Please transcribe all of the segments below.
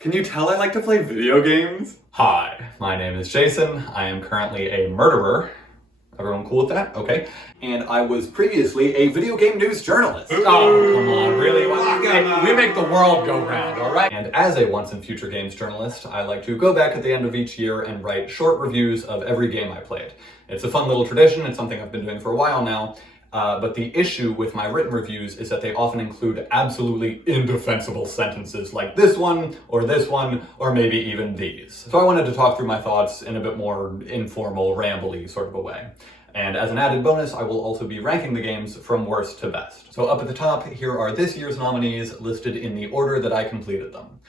Can you tell I like to play video games? Hi, my name is Jason. I am currently a murderer. Everyone cool with that? Okay. And I was previously a video game news journalist. Ooh. Oh, come on, really? Hey, we make the world go round, all right? And as a once and future games journalist, I like to go back at the end of each year and write short reviews of every game I played. It's a fun little tradition. It's something I've been doing for a while now. But the issue with my written reviews is that they often include absolutely indefensible sentences like this one, or maybe even these. So I wanted to talk through my thoughts in a bit more informal, rambly sort of a way. And as an added bonus, I will also be ranking the games from worst to best. So up at the top, here are this year's nominees listed in the order that I completed them.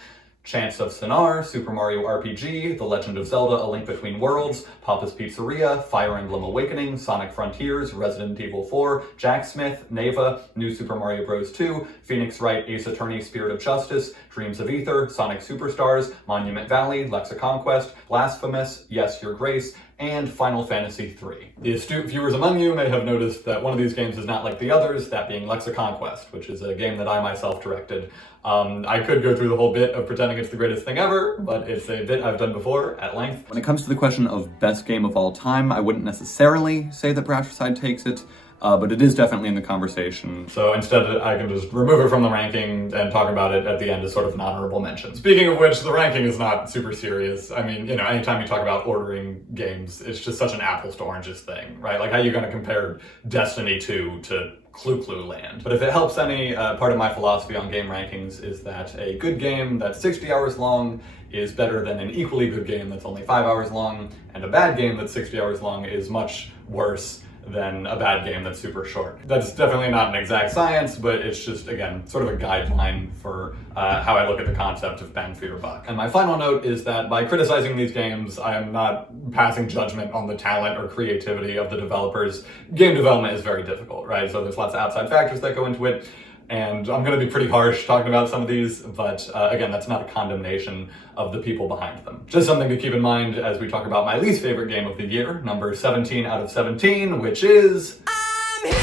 Chants of Sinar, Super Mario RPG, The Legend of Zelda: A Link Between Worlds, Papa's Pizzeria, Fire Emblem Awakening, Sonic Frontiers, Resident Evil 4, Jack Smith, Neva, New Super Mario Bros. 2, Phoenix Wright Ace Attorney Spirit of Justice, Dreams of Ether, Sonic Superstars, Monument Valley, Lexicon Quest, Blasphemous, Yes Your Grace, and Final Fantasy III. The astute viewers among you may have noticed that one of these games is not like the others, that being Lexicon Quest, which is a game that I myself directed. I could go through the whole bit of pretending it's the greatest thing ever, but it's a bit I've done before at length. When it comes to the question of best game of all time, I wouldn't necessarily say that Brasherside takes it, but it is definitely in the conversation. So instead, I can just remove it from the ranking and talk about it at the end as sort of an honorable mention. Speaking of which, the ranking is not super serious. I mean, anytime you talk about ordering games, it's just such an apples to oranges thing, right? Like, how are you going to compare Destiny 2 to Clue Land? But if it helps any, part of my philosophy on game rankings is that a good game that's 60 hours long is better than an equally good game that's only 5 hours long, and a bad game that's 60 hours long is much worse than a bad game that's super short. That's definitely not an exact science, but it's just, again, sort of a guideline for how I look at the concept of bang for your buck. And my final note is that by criticizing these games, I am not passing judgment on the talent or creativity of the developers. Game development is very difficult, right? So there's lots of outside factors that go into it. And I'm going to be pretty harsh talking about some of these, but again, that's not a condemnation of the people behind them. Just something to keep in mind as we talk about my least favorite game of the year, number 17 out of 17, which is... I'm here,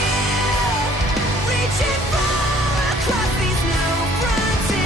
reaching far across these new frontiers.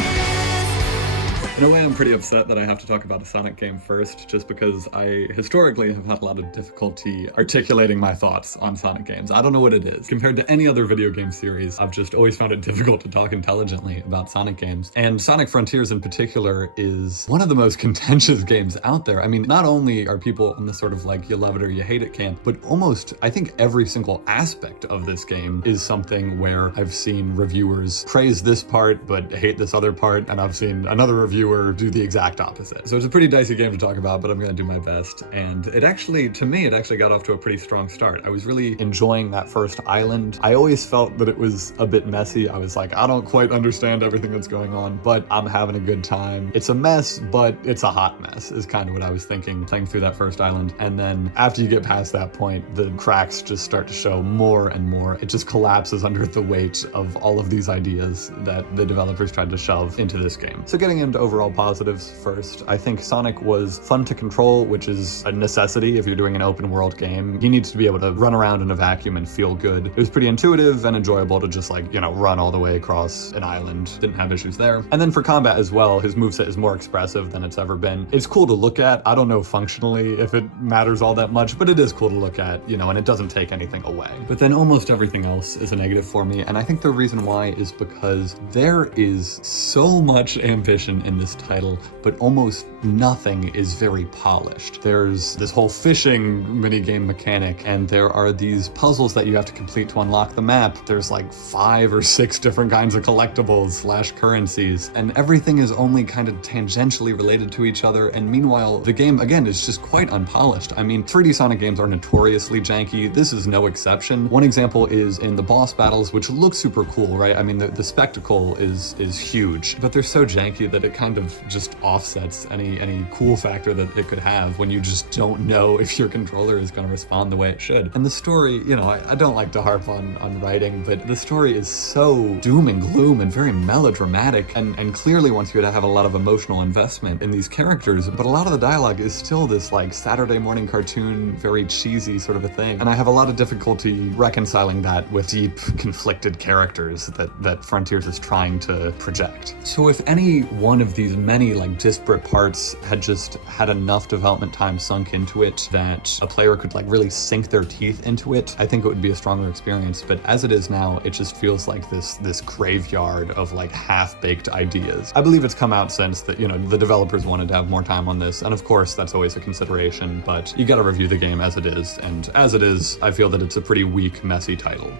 In a way, I'm pretty upset that I have to talk about a Sonic game first, just because I historically have had a lot of difficulty articulating my thoughts on Sonic games. I don't know what it is. Compared to any other video game series, I've just always found it difficult to talk intelligently about Sonic games. And Sonic Frontiers in particular is one of the most contentious games out there. I mean, not only are people on the sort of like you love it or you hate it camp, but almost, I think every single aspect of this game is something where I've seen reviewers praise this part but hate this other part, and I've seen another reviewer do the exact opposite. So it's a pretty dicey game to talk about, but I'm gonna do my best. And it actually got off to a pretty strong start. I was really enjoying that first island. I always felt that it was a bit messy. I was like, I don't quite understand everything that's going on, but I'm having a good time. It's a mess, but it's a hot mess, is kind of what I was thinking playing through that first island. And then after you get past that point, the cracks just start to show more and more. It just collapses under the weight of all of these ideas that the developers tried to shove into this game. So getting into overall positives first, I think Sonic was fun to control, which is a necessity if you're doing an open world game. He needs to be able to run around in a vacuum and feel good. It was pretty intuitive and enjoyable to just run all the way across an island. Didn't have issues there. And then for combat as well, his moveset is more expressive than it's ever been. It's cool to look at. I don't know functionally if it matters all that much, but it is cool to look at, and it doesn't take anything away. But then almost everything else is a negative for me, and I think the reason why is because there is so much ambition in this title, but almost nothing is very polished. There's this whole fishing minigame mechanic, and there are these puzzles that you have to complete to unlock the map. There's like 5 or 6 different kinds of collectibles / currencies, and everything is only kind of tangentially related to each other, and meanwhile, the game, again, is just quite unpolished. I mean, 3D Sonic games are notoriously janky. This is no exception. One example is in the boss battles, which look super cool, right? I mean, the spectacle is huge, but they're so janky that it kind of just offsets any cool factor that it could have when you just don't know if your controller is going to respond the way it should. And the story, I don't like to harp on writing, but the story is so doom and gloom and very melodramatic, and clearly wants you to have a lot of emotional investment in these characters, but a lot of the dialogue is still this like Saturday morning cartoon, very cheesy sort of a thing. And I have a lot of difficulty reconciling that with deep, conflicted characters that Frontiers is trying to project. So if any one of these many like disparate parts had just had enough development time sunk into it that a player could like really sink their teeth into it, I think it would be a stronger experience. But as it is now, it just feels like this graveyard of like half-baked ideas. I believe it's come out since that, you know, the developers wanted to have more time on this, and of course that's always a consideration, but you gotta review the game as it is, and as it is, I feel that it's a pretty weak, messy title.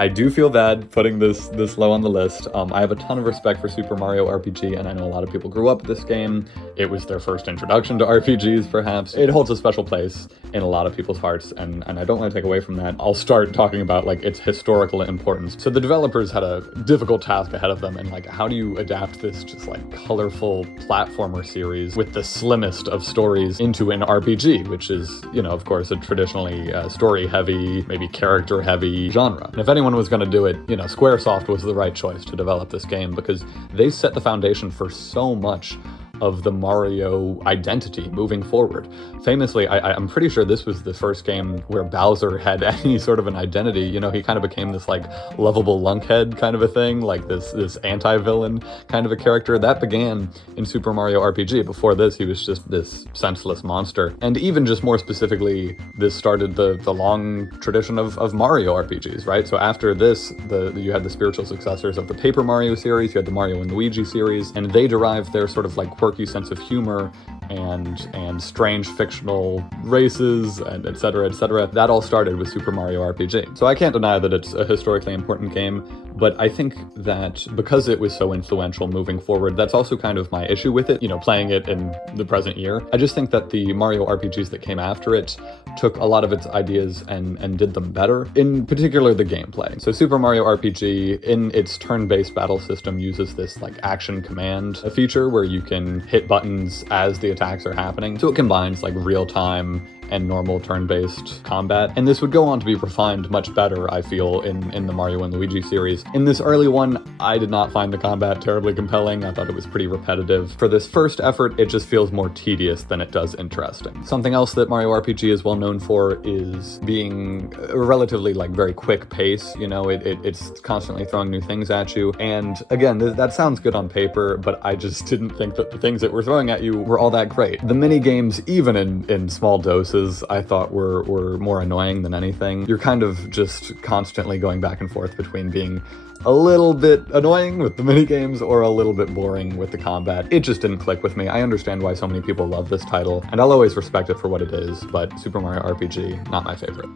I do feel bad putting this low on the list. I have a ton of respect for Super Mario RPG, and I know a lot of people grew up with this game. It was their first introduction to RPGs, perhaps. It holds a special place in a lot of people's hearts, and I don't want to take away from that. I'll start talking about like its historical importance. So the developers had a difficult task ahead of them, and like, how do you adapt this just like colorful platformer series with the slimmest of stories into an RPG, which is, you know, of course, a traditionally story-heavy, maybe character-heavy genre. And if anyone was going to do it, you know, Squaresoft was the right choice to develop this game because they set the foundation for so much of the Mario identity moving forward. Famously, I'm pretty sure this was the first game where Bowser had any sort of an identity. You know, he kind of became this like lovable lunkhead kind of a thing, like this anti-villain kind of a character. That began in Super Mario RPG. Before this, he was just this senseless monster. And even just more specifically, this started the long tradition of Mario RPGs, right? So after this, you had the spiritual successors of the Paper Mario series, you had the Mario and Luigi series, and they derived their sort of like quirky sense of humor and strange fictional races and et cetera, that all started with Super Mario RPG. So I can't deny that it's a historically important game, but I think that because it was so influential moving forward, that's also kind of my issue with it, you know, playing it in the present year. I just think that the Mario RPGs that came after it took a lot of its ideas and did them better, in particular the gameplay. So Super Mario RPG, in its turn-based battle system, uses this like action command feature where you can hit buttons as the attacks are happening. So it combines like real-time and normal turn-based combat. And this would go on to be refined much better, I feel, in the Mario and Luigi series. In this early one, I did not find the combat terribly compelling. I thought it was pretty repetitive. For this first effort, it just feels more tedious than it does interesting. Something else that Mario RPG is well known for is being a relatively like very quick pace. You know, it's constantly throwing new things at you. And again, that sounds good on paper, but I just didn't think that the things that were throwing at you were all that great. The mini games, even in small doses, I thought were more annoying than anything. You're kind of just constantly going back and forth between being a little bit annoying with the minigames or a little bit boring with the combat. It just didn't click with me. I understand why so many people love this title, and I'll always respect it for what it is, but Super Mario RPG, not my favorite.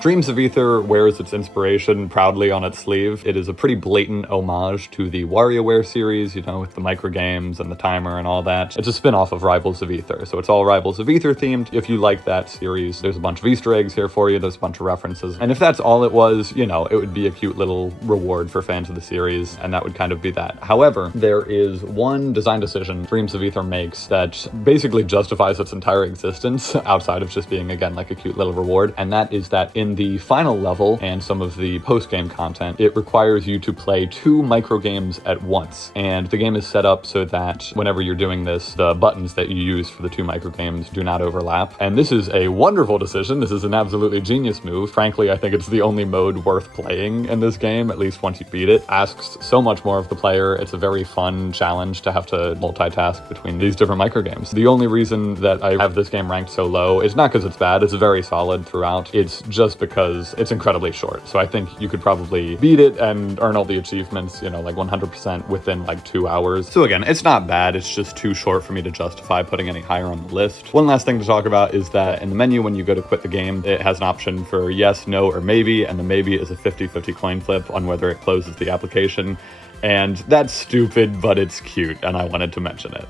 Dreams of Ether wears its inspiration proudly on its sleeve. It is a pretty blatant homage to the WarioWare series, you know, with the microgames and the timer and all that. It's a spin-off of Rivals of Ether, so it's all Rivals of Ether themed. If you like that series, there's a bunch of Easter eggs here for you, there's a bunch of references. And if that's all it was, you know, it would be a cute little reward for fans of the series, and that would kind of be that. However, there is one design decision Dreams of Ether makes that basically justifies its entire existence outside of just being, again, like a cute little reward, and that is that in the final level and some of the post-game content, it requires you to play 2 microgames at once. And the game is set up so that whenever you're doing this, the buttons that you use for the 2 microgames do not overlap. And this is a wonderful decision. This is an absolutely genius move. Frankly, I think it's the only mode worth playing in this game, at least once you beat it. Asks so much more of the player. It's a very fun challenge to have to multitask between these different microgames. The only reason that I have this game ranked so low is not because it's bad. It's very solid throughout. It's just because it's incredibly short. So I think you could probably beat it and earn all the achievements, you know, like 100% within like 2 hours. So again, it's not bad. It's just too short for me to justify putting any higher on the list. One last thing to talk about is that in the menu, when you go to quit the game, it has an option for yes, no, or maybe, and the maybe is a 50-50 coin flip on whether it closes the application. And that's stupid, but it's cute, and I wanted to mention it.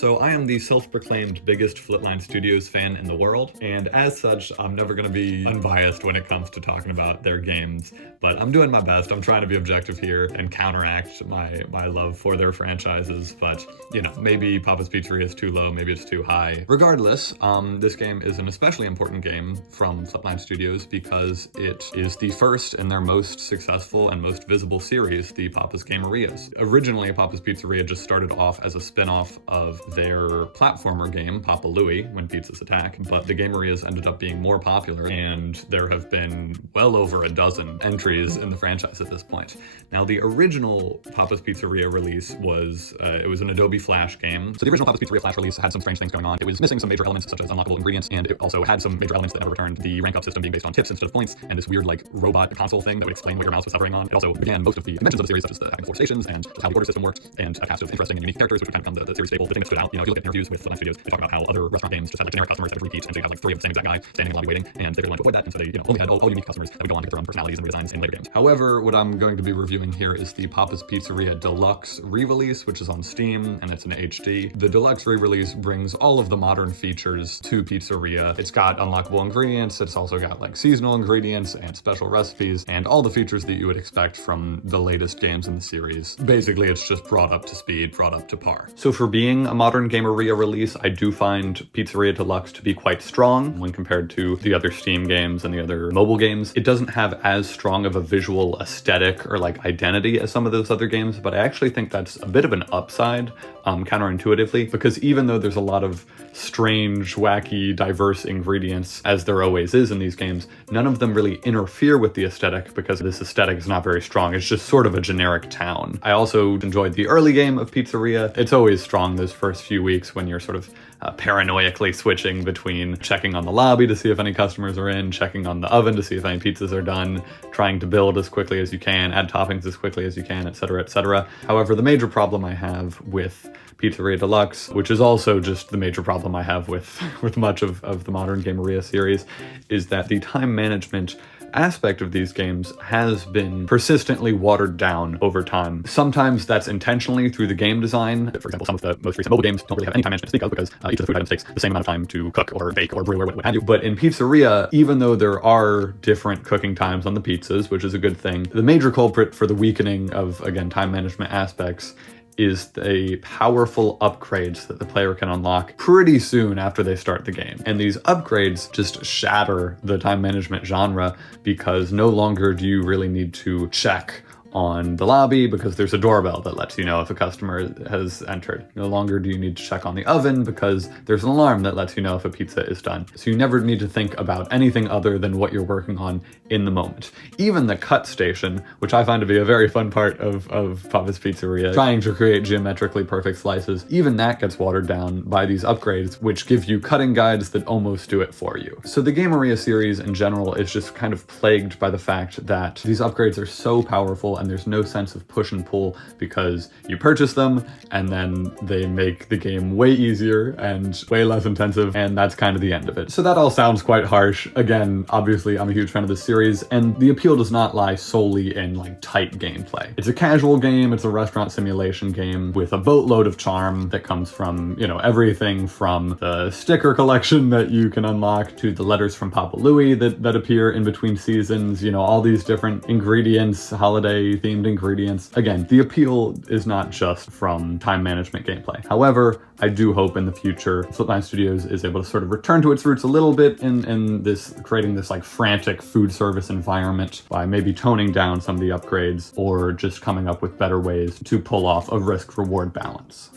So I am the self-proclaimed biggest Flitline Studios fan in the world, and as such, I'm never gonna be unbiased when it comes to talking about their games, but I'm doing my best. I'm trying to be objective here and counteract my love for their franchises, but you know, maybe Papa's Pizzeria is too low, maybe it's too high. Regardless, this game is an especially important game from Flitline Studios because it is the first in their most successful and most visible series, the Papa's Gamerias. Originally, Papa's Pizzeria just started off as a spin-off of their platformer game, Papa Louie, When Pizzas Attack, but the Gamerias ended up being more popular, and there have been well over a dozen entries in the franchise at this point. Now, the original Papa's Pizzeria release was, it was an Adobe Flash game. So the original Papa's Pizzeria Flash release had some strange things going on. It was missing some major elements such as unlockable ingredients, and it also had some major elements that never returned. The rank up system being based on tips instead of points, and this weird like robot console thing that would explain what your mouse was hovering on. It also began most of the inventions of the series, such as the having 4 stations and just how the order system worked, and a cast of interesting and unique characters, which would kind of become the series staple. The thing that stood out, you know, if you look at interviews with Flitline Studios, they talk about how other restaurant games just had like generic customers that would repeat, and so you have like 3 of the same exact guy standing in the lobby waiting, and they really wanted to avoid that, and so they, you know, only had all unique customers that would go on to get their own personalities and redesigns in later games. However, what I'm going to be reviewing here is the Papa's Pizzeria Deluxe re-release, which is on Steam, and it's an HD. The Deluxe re-release brings all of the modern features to Pizzeria. It's got unlockable ingredients, it's also got like seasonal ingredients and special recipes, and all the features that you would expect from the latest games in the series. Basically, it's just brought up to speed, brought up to par. So for being a modern Gameria release, I do find Pizzeria Deluxe to be quite strong when compared to the other Steam games and the other mobile games. It doesn't have as strong of a visual aesthetic or like identity as some of those other games, but I actually think that's a bit of an upside, counterintuitively, because even though there's a lot of strange, wacky, diverse ingredients, as there always is in these games, none of them really interfere with the aesthetic because this aesthetic is not very strong. It's just sort of a generic town. I also enjoyed the early game of Pizzeria. It's always strong those first few weeks when you're sort of paranoically switching between checking on the lobby to see if any customers are in, checking on the oven to see if any pizzas are done, trying to build as quickly as you can, add toppings as quickly as you can, etc., etc. However, the major problem I have with Pizzeria Deluxe, which is also just the major problem I have with much of the modern Gameria series, is that the time management aspect of these games has been persistently watered down over time. Sometimes that's intentionally through the game design. For example, some of the most recent mobile games don't really have any time management to speak of because each of the food items takes the same amount of time to cook or bake or brew or what have you. But in Pizzeria, even though there are different cooking times on the pizzas, which is a good thing, the major culprit for the weakening of, again, time management aspects is the powerful upgrades that the player can unlock pretty soon after they start the game. And these upgrades just shatter the time management genre because no longer do you really need to check on the lobby because there's a doorbell that lets you know if a customer has entered. No longer do you need to check on the oven because there's an alarm that lets you know if a pizza is done. So you never need to think about anything other than what you're working on in the moment. Even the cut station, which I find to be a very fun part of Papa's Pizzeria, trying to create geometrically perfect slices, even that gets watered down by these upgrades, which give you cutting guides that almost do it for you. So the Gameria series in general is just kind of plagued by the fact that these upgrades are so powerful and there's no sense of push and pull because you purchase them and then they make the game way easier and way less intensive, and that's kind of the end of it. So that all sounds quite harsh. Again, obviously I'm a huge fan of this series, and the appeal does not lie solely in like tight gameplay. It's a casual game, it's a restaurant simulation game with a boatload of charm that comes from, you know, everything from the sticker collection that you can unlock to the letters from Papa Louie that appear in between seasons, you know, all these different ingredients, holiday themed ingredients. Again, the appeal is not just from time management gameplay. However, I do hope in the future Flitline Studios is able to sort of return to its roots a little bit in this, creating this like frantic food service environment by maybe toning down some of the upgrades or just coming up with better ways to pull off a risk-reward balance.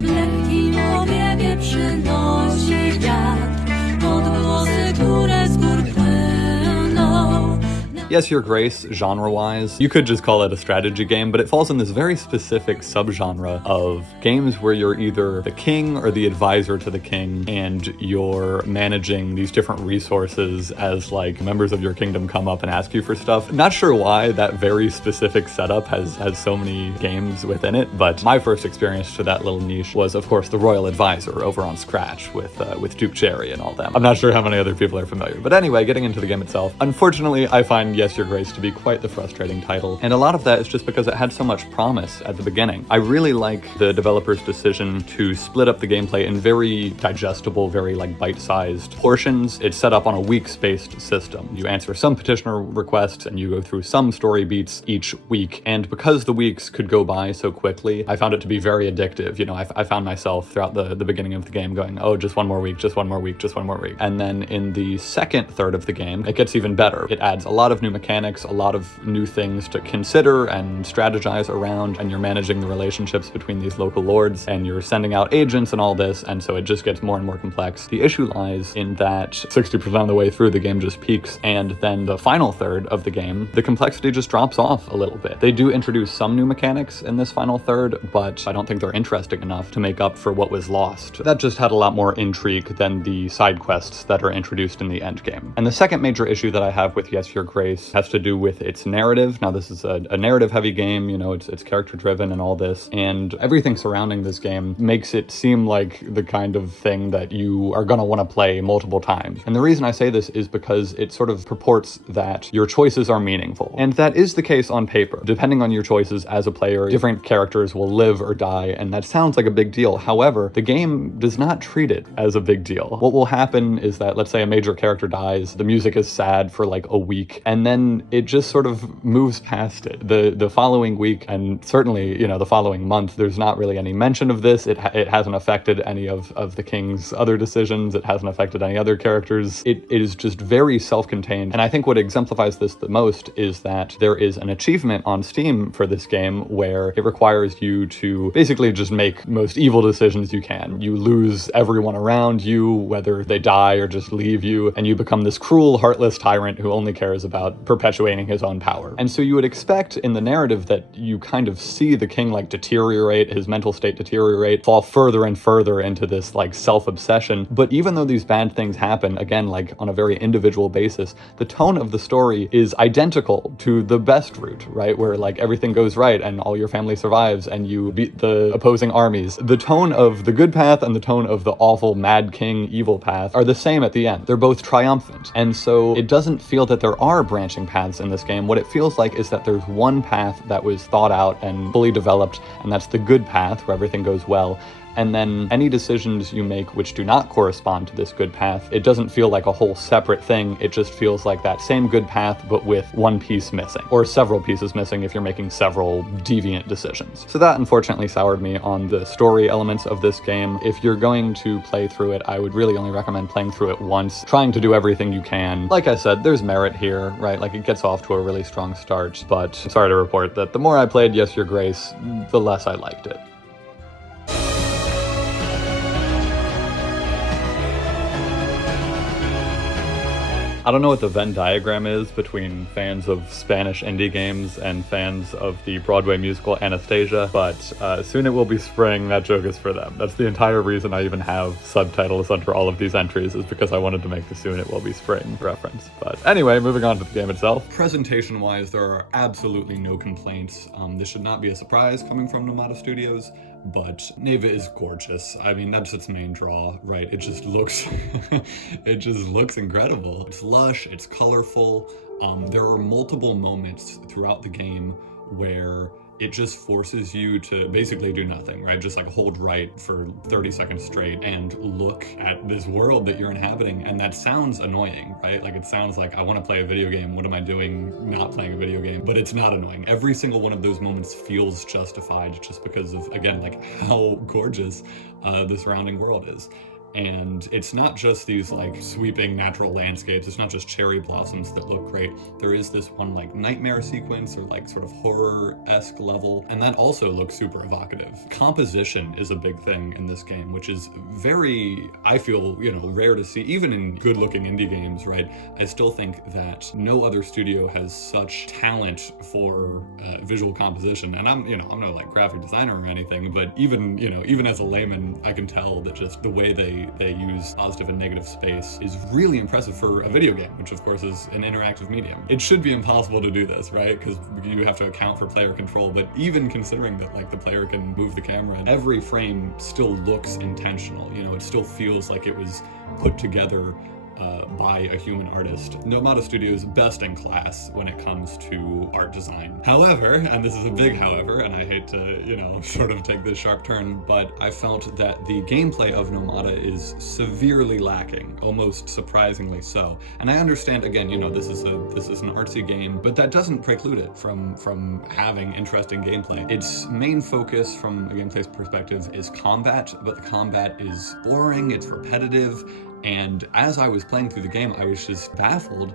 Lekki łowie przynosi wiatr, odgłosy, które z gór płyną. Yes, Your Grace, genre-wise, you could just call it a strategy game, but it falls in this very specific subgenre of games where you're either the king or the advisor to the king, and you're managing these different resources as like members of your kingdom come up and ask you for stuff. Not sure why that very specific setup has so many games within it, but my first experience to that little niche was, of course, the Royal Advisor over on Scratch with Duke Cherry and all them. I'm not sure how many other people are familiar, but anyway, getting into the game itself, unfortunately, I find found Yes, Your Grace to be quite the frustrating title, and a lot of that is just because it had so much promise at the beginning. I really like the developer's decision to split up the gameplay in very digestible, very like bite-sized portions. It's set up on a week-spaced system. You answer some petitioner requests and you go through some story beats each week, and because the weeks could go by so quickly, I found it to be very addictive. You know, I found myself throughout the beginning of the game going, oh, just one more week, just one more week, just one more week. And then in the second third of the game, it gets even better. It adds a lot of new mechanics, a lot of new things to consider and strategize around, and you're managing the relationships between these local lords, and you're sending out agents and all this, and so it just gets more and more complex. The issue lies in that 60% of the way through, the game just peaks, and then the final third of the game, the complexity just drops off a little bit. They do introduce some new mechanics in this final third, but I don't think they're interesting enough to make up for what was lost. That just had a lot more intrigue than the side quests that are introduced in the end game. And the second major issue that I have with Yes, Your Grace has to do with its narrative. Now, this is a narrative-heavy game, you know, it's character-driven and all this, and everything surrounding this game makes it seem like the kind of thing that you are gonna want to play multiple times. And the reason I say this is because it sort of purports that your choices are meaningful. And that is the case on paper. Depending on your choices as a player, different characters will live or die, and that sounds like a big deal. However, the game does not treat it as a big deal. What will happen is that, let's say a major character dies, the music is sad for like a week, and then it just sort of moves past it. The following week, and certainly, you know, the following month, there's not really any mention of this. It hasn't affected any of the king's other decisions. It hasn't affected any other characters. It is just very self-contained. And I think what exemplifies this the most is that there is an achievement on Steam for this game where it requires you to basically just make most evil decisions you can. You lose everyone around you, whether they die or just leave you, and you become this cruel, heartless tyrant who only cares about perpetuating his own power. And so you would expect in the narrative that you kind of see the king like deteriorate, his mental state deteriorate, fall further and further into this like self-obsession. But even though these bad things happen, again, like on a very individual basis, the tone of the story is identical to the best route, right? Where like everything goes right and all your family survives and you beat the opposing armies. The tone of the good path and the tone of the awful mad king evil path are the same at the end. They're both triumphant. And so it doesn't feel that there are branching paths in this game. What it feels like is that there's one path that was thought out and fully developed, and that's the good path where everything goes well. And then any decisions you make which do not correspond to this good path, it doesn't feel like a whole separate thing. It just feels like that same good path, but with one piece missing, or several pieces missing if you're making several deviant decisions. So that unfortunately soured me on the story elements of this game. If you're going to play through it, I would really only recommend playing through it once, trying to do everything you can. Like I said, there's merit here, right? Like it gets off to a really strong start, but I'm sorry to report that the more I played Yes, Your Grace, the less I liked it. I don't know what the Venn diagram is between fans of Spanish indie games and fans of the Broadway musical Anastasia, but soon it will be spring. That joke is for them. That's the entire reason I even have subtitles under all of these entries, is because I wanted to make the soon it will be spring reference. But anyway, moving on to the game itself. Presentation-wise, there are absolutely no complaints. This should not be a surprise coming from Nomada Studios, but Neva is gorgeous. I mean, that's its main draw, right? It just looks, it just looks incredible. It's lush, it's colorful. There are multiple moments throughout the game where it just forces you to basically do nothing, right? Just like hold right for 30 seconds straight and look at this world that you're inhabiting. And that sounds annoying, right? Like it sounds like I want to play a video game. What am I doing not playing a video game? But it's not annoying. Every single one of those moments feels justified just because of, again, like how gorgeous the surrounding world is. And it's not just these like sweeping natural landscapes. It's not just cherry blossoms that look great. There is this one like nightmare sequence or like sort of horror-esque level, and that also looks super evocative. Composition is a big thing in this game, which is very, I feel, you know, rare to see. Even in good-looking indie games, right? I still think that no other studio has such talent for visual composition. And I'm no like graphic designer or anything, but even, you know, even as a layman, I can tell that just the way they use positive and negative space is really impressive for a video game, which of course is an interactive medium. It should be impossible to do this, right? Because you have to account for player control, but even considering that like the player can move the camera, every frame still looks intentional. You know, it still feels like it was put together by a human artist. Nomada Studio is best in class when it comes to art design. However, and this is a big however, and I hate to, you know, sort of take this sharp turn, but I felt that the gameplay of Nomada is severely lacking, almost surprisingly so. And I understand, again, you know, this is an artsy game, but that doesn't preclude it from having interesting gameplay. Its main focus from a gameplay perspective is combat, but the combat is boring, it's repetitive, and as I was playing through the game, I was just baffled,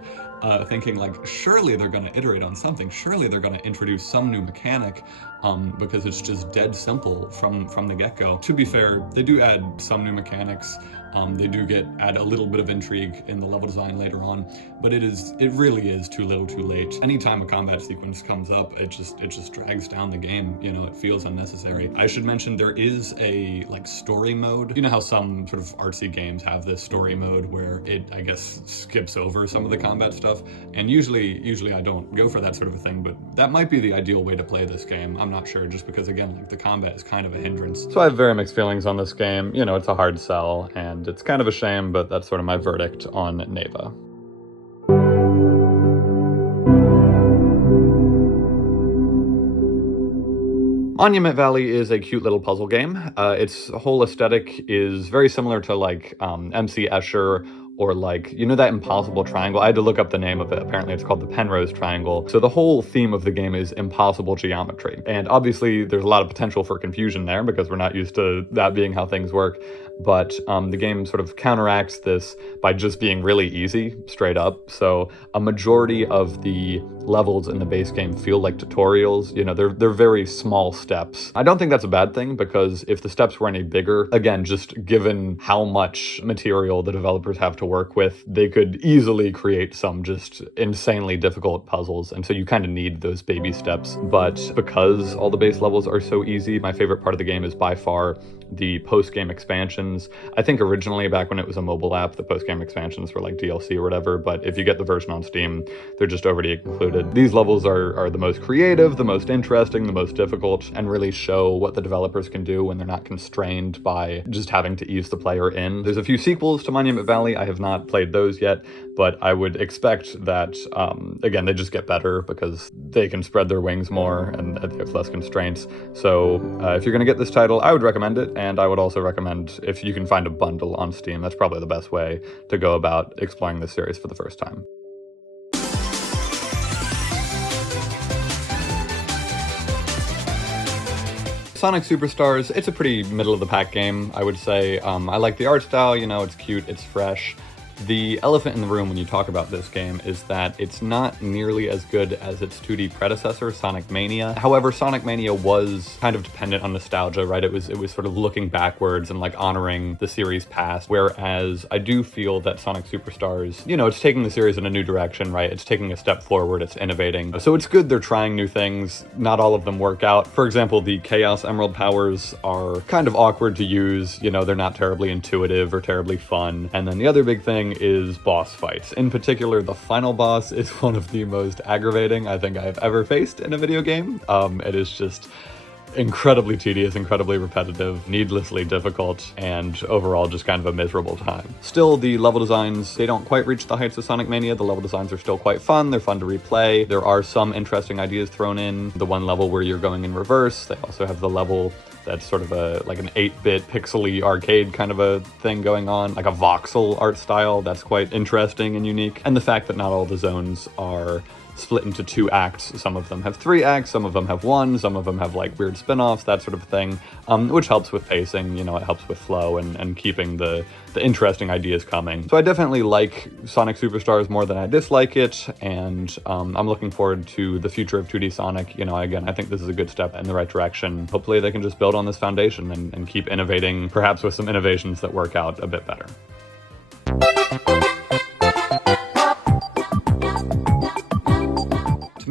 thinking like, surely they're going to iterate on something. Surely they're going to introduce some new mechanic, because it's just dead simple from the get-go. To be fair, they do add some new mechanics. They do add a little bit of intrigue in the level design later on, but it really is too little too late. Anytime a combat sequence comes up, it just drags down the game, you know, it feels unnecessary. I should mention there is a like story mode. You know how some sort of artsy games have this story mode where it, I guess, skips over some of the combat stuff, and usually I don't go for that sort of a thing, but that might be the ideal way to play this game. I'm not sure, just because again, like the combat is kind of a hindrance. So I have very mixed feelings on this game. You know, it's a hard sell, and it's kind of a shame, but that's sort of my verdict on Neva. Monument Valley is a cute little puzzle game. Its whole aesthetic is very similar to like MC Escher, or like, you know, that impossible triangle? I had to look up the name of it. Apparently it's called the Penrose Triangle. So the whole theme of the game is impossible geometry. And obviously there's a lot of potential for confusion there because we're not used to that being how things work. But the game sort of counteracts this by just being really easy, straight up. So a majority of the levels in the base game feel like tutorials. You know, they're very small steps. I don't think that's a bad thing, because if the steps were any bigger, again, just given how much material the developers have to work with, they could easily create some just insanely difficult puzzles. And so you kind of need those baby steps. But because all the base levels are so easy, my favorite part of the game is by far the post-game expansions. I think originally, back when it was a mobile app, the post-game expansions were like DLC or whatever, but if you get the version on Steam, they're just already included. These levels are the most creative, the most interesting, the most difficult, and really show what the developers can do when they're not constrained by just having to ease the player in. There's a few sequels to Monument Valley. I have not played those yet, but I would expect that, again, they just get better because they can spread their wings more and there's less constraints. So if you're going to get this title, I would recommend it. And I would also recommend, if you can find a bundle on Steam, that's probably the best way to go about exploring this series for the first time. Sonic Superstars, it's a pretty middle-of-the-pack game, I would say. I like the art style, you know, it's cute, it's fresh. The elephant in the room when you talk about this game is that it's not nearly as good as its 2D predecessor, Sonic Mania. However, Sonic Mania was kind of dependent on nostalgia, right? It was sort of looking backwards and like honoring the series past, whereas I do feel that Sonic Superstars, you know, it's taking the series in a new direction, right? It's taking a step forward, it's innovating. So it's good they're trying new things. Not all of them work out. For example, the Chaos Emerald powers are kind of awkward to use. You know, they're not terribly intuitive or terribly fun. And then the other big thing is boss fights. In particular, the final boss is one of the most aggravating I think I've ever faced in a video game. It is just incredibly tedious, incredibly repetitive, needlessly difficult, and overall just kind of a miserable time. Still, the level designs, they don't quite reach the heights of Sonic Mania. The level designs are still quite fun. They're fun to replay. There are some interesting ideas thrown in. The one level where you're going in reverse. They also have the level that's sort of like an 8-bit pixely arcade kind of a thing going on, like a voxel art style that's quite interesting and unique. And the fact that not all the zones are split into 2 acts. Some of them have 3 acts, some of them have 1, some of them have like weird spin-offs, that sort of thing, which helps with pacing, you know, it helps with flow and keeping the interesting ideas coming. So I definitely like Sonic Superstars more than I dislike it, and I'm looking forward to the future of 2D Sonic. You know, again, I think this is a good step in the right direction. Hopefully they can just build on this foundation and keep innovating, perhaps with some innovations that work out a bit better.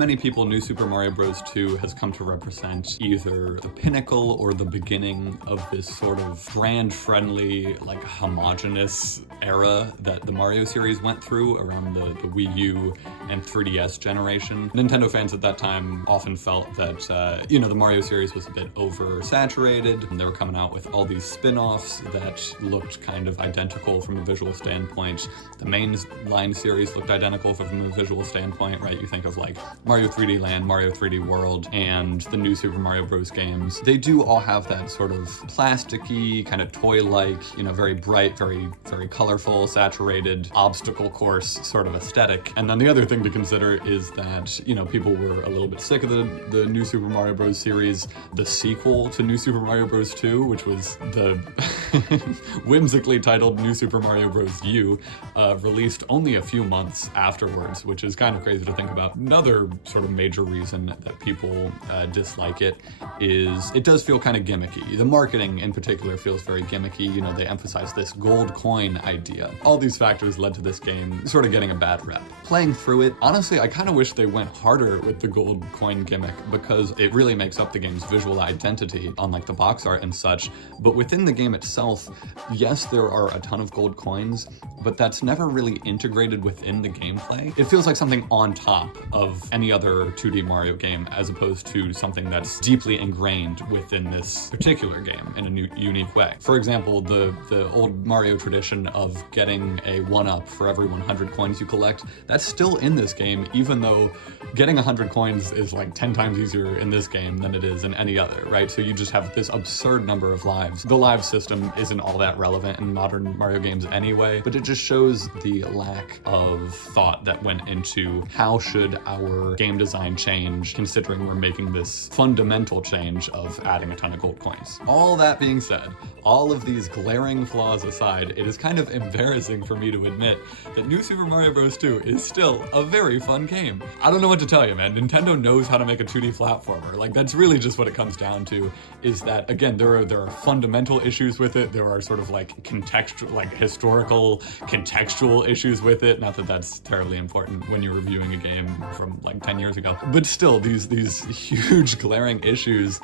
many people, New Super Mario Bros. 2 has come to represent either the pinnacle or the beginning of this sort of brand-friendly, like homogenous era that the Mario series went through around the Wii U and 3DS generation. Nintendo fans at that time often felt that, the Mario series was a bit oversaturated, and they were coming out with all these spin-offs that looked kind of identical from a visual standpoint. The main line series looked identical from a visual standpoint, right? You think of like Mario 3D Land, Mario 3D World, and the new Super Mario Bros. Games. They do all have that sort of plasticky, kind of toy-like, very bright, very, very colorful, saturated, obstacle course sort of aesthetic. And then the other thing to consider is that, people were a little bit sick of the new Super Mario Bros. Series. The sequel to New Super Mario Bros. 2, which was the whimsically titled New Super Mario Bros. U, released only a few months afterwards, which is kind of crazy to think about. Another sort of major reason that people dislike it is it does feel kind of gimmicky. The marketing in particular feels very gimmicky. They emphasize this gold coin idea. All these factors led to this game sort of getting a bad rep. Playing through it, honestly, I kind of wish they went harder with the gold coin gimmick because it really makes up the game's visual identity, unlike the box art and such. But within the game itself, yes, there are a ton of gold coins, but that's never really integrated within the gameplay. It feels like something on top of any other 2D Mario game, as opposed to something that's deeply ingrained within this particular game in a unique way. For example, the old Mario tradition of getting a 1-up for every 100 coins you collect, that's still in this game, even though getting 100 coins is like 10 times easier in this game than it is in any other, right? So you just have this absurd number of lives. The live system isn't all that relevant in modern Mario games anyway, but it just shows the lack of thought that went into how should our game design change, considering we're making this fundamental change of adding a ton of gold coins. All that being said, all of these glaring flaws aside, it is kind of embarrassing for me to admit that New Super Mario Bros. 2 is still a very fun game. I don't know what to tell you, man. Nintendo knows how to make a 2D platformer. Like, that's really just what it comes down to, is that, again, there are fundamental issues with it. There are sort of like contextual, like historical, contextual issues with it. Not that that's terribly important when you're reviewing a game from like 10 years ago. But still, these huge glaring issues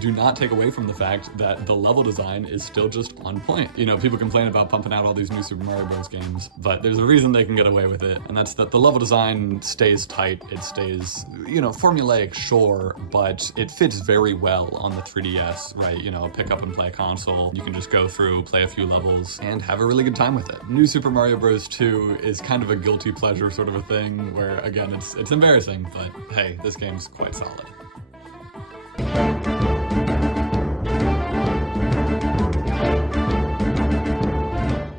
do not take away from the fact that the level design is still just on point. People complain about pumping out all these new Super Mario Bros. Games, but there's a reason they can get away with it, and that's that the level design stays tight. It stays, formulaic, sure, but it fits very well on the 3DS, right? Pick up and play a console. You can just go through, play a few levels, and have a really good time with it. New Super Mario Bros. 2 is kind of a guilty pleasure sort of a thing, where, again, it's embarrassing, but hey, this game's quite solid.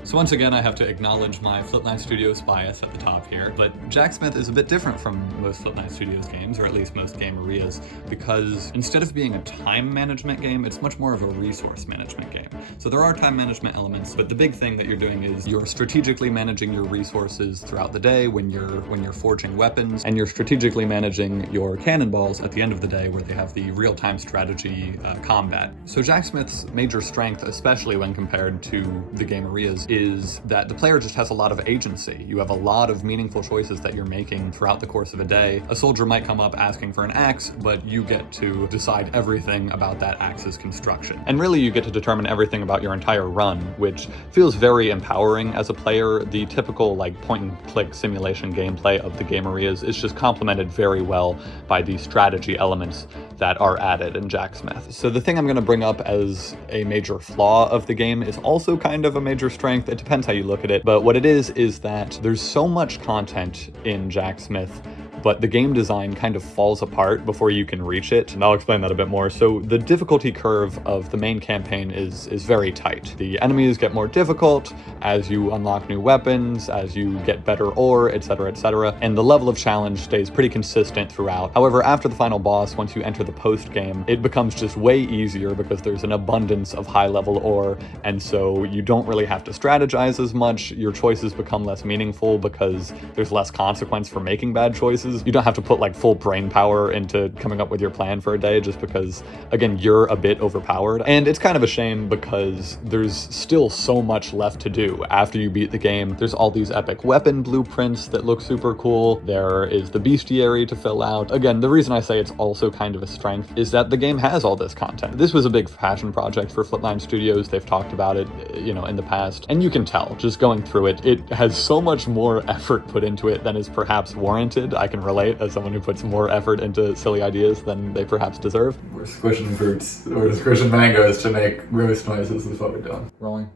So once again, I have to acknowledge my Flipnine Studios bias at the top here, but Jack Smith is a bit different from most Flipnine Studios games, or at least most Gamerias, because instead of being a time management game, it's much more of a resource management game. So there are time management elements, but the big thing that you're doing is you're strategically managing your resources throughout the day when you're forging weapons, and you're strategically managing your cannonballs at the end of the day where they have the real-time strategy combat. So Jack Smith's major strength, especially when compared to the Gamerias, is that the player just has a lot of agency. You have a lot of meaningful choices that you're making throughout the course of a day. A soldier might come up asking for an axe, but you get to decide everything about that axe's construction. And really, you get to determine everything about your entire run, which feels very empowering as a player. The typical like point-and-click simulation gameplay of the Gamerias is just complemented very well by the strategy elements that are added in Jack Smith. So the thing I'm going to bring up as a major flaw of the game is also kind of a major strength. It depends how you look at it, but what it is that there's so much content in Jack Smith, but the game design kind of falls apart before you can reach it, and I'll explain that a bit more. So the difficulty curve of the main campaign is very tight. The enemies get more difficult as you unlock new weapons, as you get better ore, etc., and the level of challenge stays pretty consistent throughout. However, after the final boss, once you enter the post-game, it becomes just way easier because there's an abundance of high-level ore, and so you don't really have to strategize as much. Your choices become less meaningful because there's less consequence for making bad choices. because you don't have to put like full brain power into coming up with your plan for a day, just because, again, you're a bit overpowered. And it's kind of a shame because there's still so much left to do after you beat the game. There's all these epic weapon blueprints that look super cool. There is the bestiary to fill out. Again, the reason I say it's also kind of a strength is that the game has all this content. This was a big passion project for Flip9 Studios. They've talked about it, you know, in the past, and you can tell just going through it, it has so much more effort put into it than is perhaps warranted. I can relate as someone who puts more effort into silly ideas than they perhaps deserve. We're squishing fruits, or squishing mangoes to make roast noises is what we're doing. Rolling.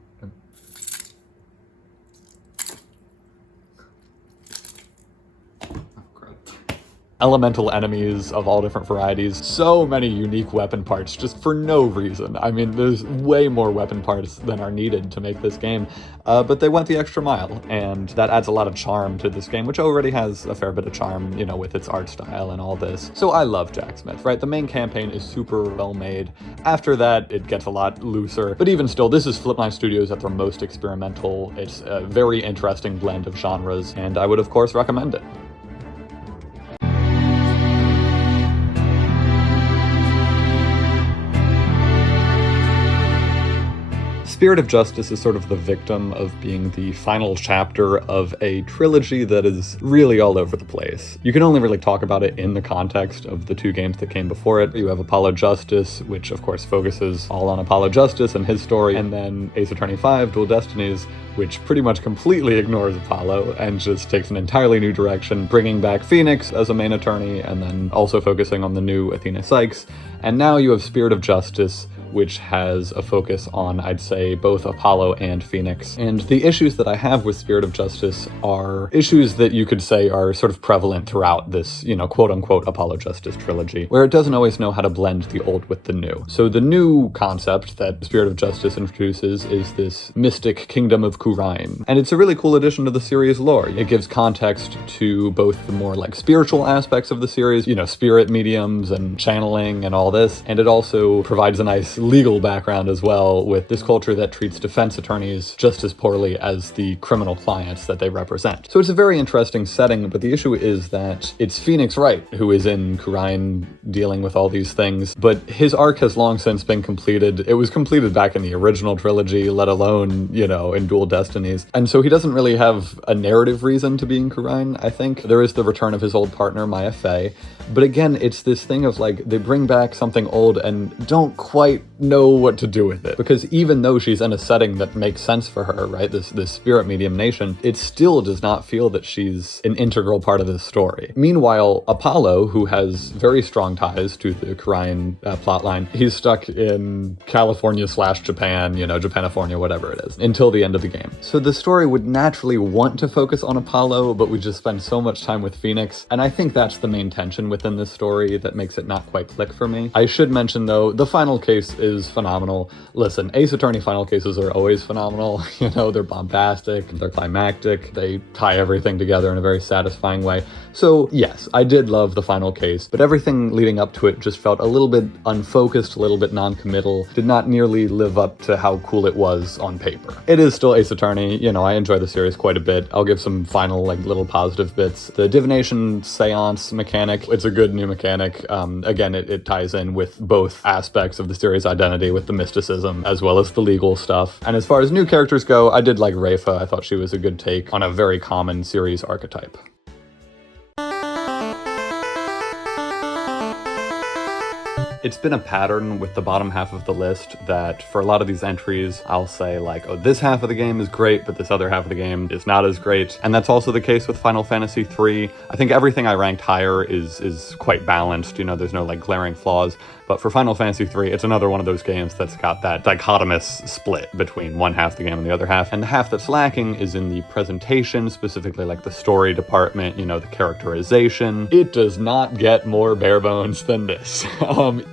Elemental enemies of all different varieties, so many unique weapon parts just for no reason. I mean, there's way more weapon parts than are needed to make this game, but they went the extra mile, and that adds a lot of charm to this game, which already has a fair bit of charm, you know, with its art style and all this. So I love Jack Smith, right? The main campaign is super well made. After that, it gets a lot looser, but even still, this is Flip9 Studios at their most experimental. It's a very interesting blend of genres, and I would of course recommend it. Spirit of Justice is sort of the victim of being the final chapter of a trilogy that is really all over the place. You can only really talk about it in the context of the two games that came before it. You have Apollo Justice, which of course focuses all on Apollo Justice and his story, and then Ace Attorney 5, Dual Destinies, which pretty much completely ignores Apollo and just takes an entirely new direction, bringing back Phoenix as a main attorney and then also focusing on the new Athena Sykes. And now you have Spirit of Justice, which has a focus on, I'd say, both Apollo and Phoenix. And the issues that I have with Spirit of Justice are issues that you could say are sort of prevalent throughout this, you know, quote-unquote Apollo Justice trilogy, where it doesn't always know how to blend the old with the new. So the new concept that Spirit of Justice introduces is this mystic kingdom of Khura'in. And it's a really cool addition to the series lore. It gives context to both the more like spiritual aspects of the series, you know, spirit mediums and channeling and all this, and it also provides a nice legal background as well, with this culture that treats defense attorneys just as poorly as the criminal clients that they represent. So it's a very interesting setting, but the issue is that it's Phoenix Wright who is in Khura'in dealing with all these things, but his arc has long since been completed. It was completed back in the original trilogy, let alone, you know, in Dual Destinies. And so he doesn't really have a narrative reason to be in Khura'in, I think. There is the return of his old partner, Maya Fey, but again, it's this thing of like, they bring back something old and don't quite know what to do with it, because even though she's in a setting that makes sense for her, right, this spirit medium nation, it still does not feel that she's an integral part of this story. Meanwhile, Apollo, who has very strong ties to the Khura'in plotline, he's stuck in California/Japan, you know, Japanifornia, whatever it is, until the end of the game. So the story would naturally want to focus on Apollo, but we just spend so much time with Phoenix, and I think that's the main tension within this story that makes it not quite click for me. I should mention though, the final case is phenomenal. Listen, Ace Attorney final cases are always phenomenal. You know, they're bombastic, they're climactic, they tie everything together in a very satisfying way. So yes, I did love the final case, but everything leading up to it just felt a little bit unfocused, a little bit non-committal, did not nearly live up to how cool it was on paper. It is still Ace Attorney, you know, I enjoy the series quite a bit. I'll give some final like little positive bits. The divination seance mechanic, it's a good new mechanic. Again, it ties in with both aspects of the series identity, with the mysticism as well as the legal stuff. And as far as new characters go, I did like Rayfa. I thought she was a good take on a very common series archetype. It's been a pattern with the bottom half of the list that for a lot of these entries, I'll say like, oh, this half of the game is great, but this other half of the game is not as great. And that's also the case with Final Fantasy III. I think everything I ranked higher is quite balanced. You know, there's no like glaring flaws. But for Final Fantasy III, it's another one of those games that's got that dichotomous split between one half of the game and the other half. And the half that's lacking is in the presentation, specifically like the story department, you know, the characterization. It does not get more bare bones than this.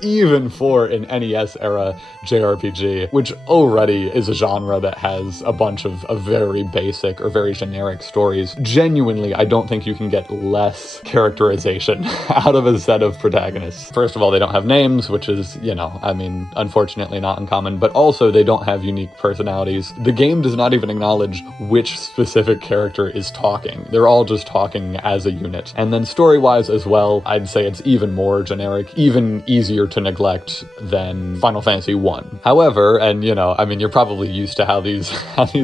Even for an NES era JRPG, which already is a genre that has a bunch of very basic or very generic stories. Genuinely, I don't think you can get less characterization out of a set of protagonists. First of all, they don't have names, jobs, which is, you know, I mean, unfortunately not uncommon, but also they don't have unique personalities. The game does not even acknowledge which specific character is talking. They're all just talking as a unit. And then story-wise as well, I'd say it's even more generic, even easier to neglect than Final Fantasy 1. However, and you know, I mean, you're probably used to how these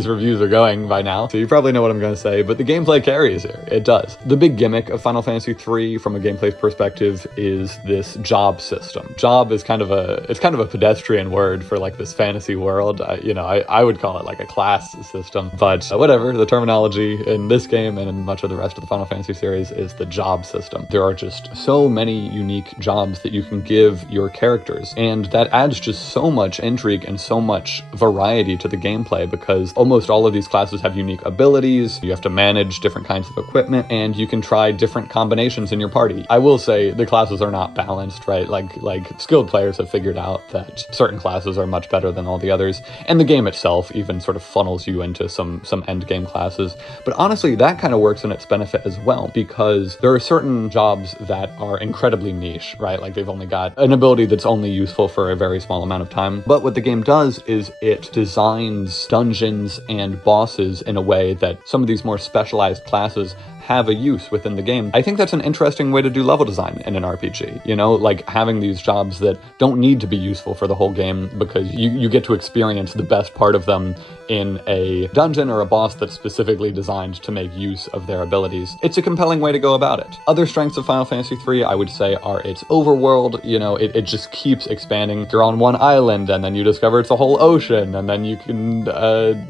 reviews are going by now, so you probably know what I'm going to say, but the gameplay carries here. It does. The big gimmick of Final Fantasy 3 from a gameplay perspective is this job system. Job is kind of a pedestrian word for like this fantasy world. I would call it like a class system, but whatever, the terminology in this game and in much of the rest of the Final Fantasy series is the job system. There are just so many unique jobs that you can give your characters, and that adds just so much intrigue and so much variety to the gameplay, because almost all of these classes have unique abilities, you have to manage different kinds of equipment, and you can try different combinations in your party. I will say the classes are not balanced, right? Like skilled players have figured out that certain classes are much better than all the others, and the game itself even sort of funnels you into some end game classes. But honestly, that kind of works in its benefit as well, because there are certain jobs that are incredibly niche, right? Like they've only got an ability that's only useful for a very small amount of time. But what the game does is it designs dungeons and bosses in a way that some of these more specialized classes have a use within the game. I think that's an interesting way to do level design in an RPG, you know, like having these jobs that don't need to be useful for the whole game, because you get to experience the best part of them in a dungeon or a boss that's specifically designed to make use of their abilities. It's a compelling way to go about it. Other strengths of Final Fantasy 3, I would say, are its overworld. You know, it just keeps expanding. You're on one island and then you discover it's a whole ocean, and then you can